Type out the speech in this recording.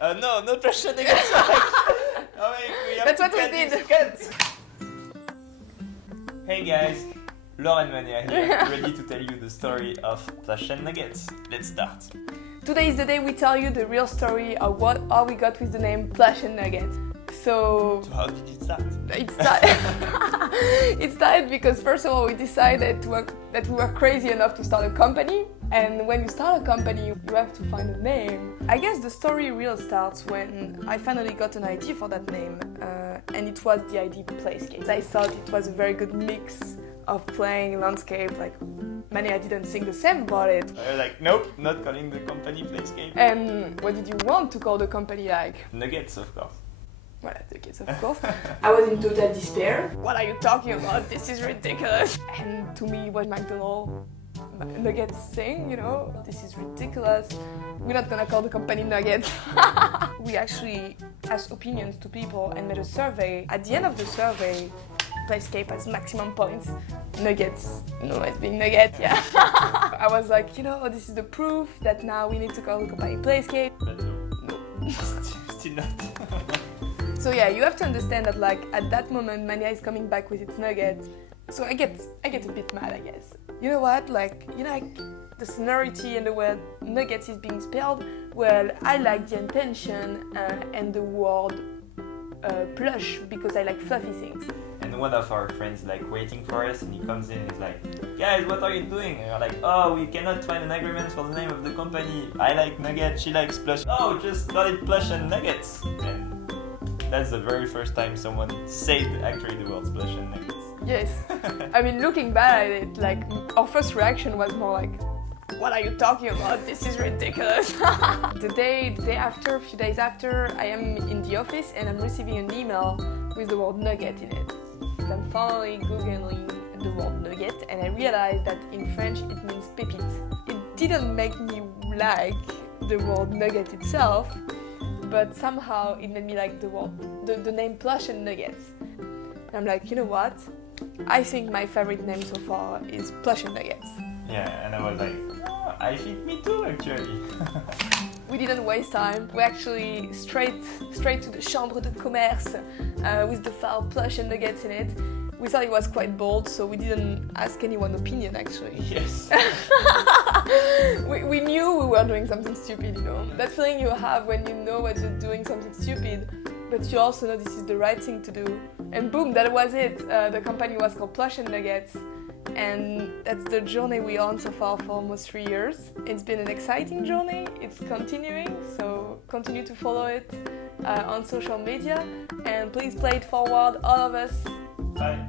No, not Plush Nuggets. That's what we did. Hey guys, Laure and Manea here, ready to tell you the story of Plush Nuggets. Let's start. Today is the day we tell you the real story of how we got with the name Plush Nuggets. So how did it start? It started because first of all we decided that we were crazy enough to start a company, and when you start a company you have to find a name. I guess the story real starts when I finally got an idea for that name, and it was the idea Playscape. I thought it was a very good mix of playing landscape, like Manea didn't think the same about it. Like, nope, not calling the company Playscape. And what did you want to call the company like? Nuggets, of course. Well, Nuggets, of course. I was in total despair. What are you talking about? This is ridiculous. And to me, what McDonald's Nuggets thing, this is ridiculous. We're not gonna call the company Nuggets. We actually asked opinions to people and made a survey. At the end of the survey, Playscape has maximum points. Nuggets, no, it's being Nuggets, yeah. I was like, this is the proof that now we need to call the company Playscape. But no. Still not. So yeah, you have to understand that at that moment Manea is coming back with its nuggets. So I get a bit mad, I guess. You know what? The sonority and the word nuggets is being spelled. Well, I like the intention and the word plush because I like fluffy things. And one of our friends waiting for us, and he comes in and he's like, guys, what are you doing? And we're like, oh, we cannot find an agreement for the name of the company. I like Nuggets, she likes Plush. Oh, just call it Plush and Nuggets. And that's the very first time someone said actually the words Plush and Nuggets. Yes. I mean, looking back at it, our first reaction was more like, what are you talking about? This is ridiculous. The day after, a few days after, I am in the office and I'm receiving an email with the word nugget in it. And I'm finally Googling the word nugget and I realized that in French it means pépite. It didn't make me like the word nugget itself, but somehow it made me like the name Plush and Nuggets. And I'm like, you know what? I think my favorite name so far is Plush and Nuggets. Yeah, and I was like, oh, I think me too, actually. We didn't waste time. We actually straight to the Chambre de Commerce with the file Plush and Nuggets in it. We thought it was quite bold, so we didn't ask anyone's opinion actually. Yes. we knew we were doing something stupid, That feeling you have when you know what you're doing something stupid, but you also know this is the right thing to do. And boom, that was it. The company was called Plush and Nuggets. And that's the journey we're on so far for almost 3 years. It's been an exciting journey. It's continuing, so continue to follow it on social media. And please play it forward, all of us. Bye.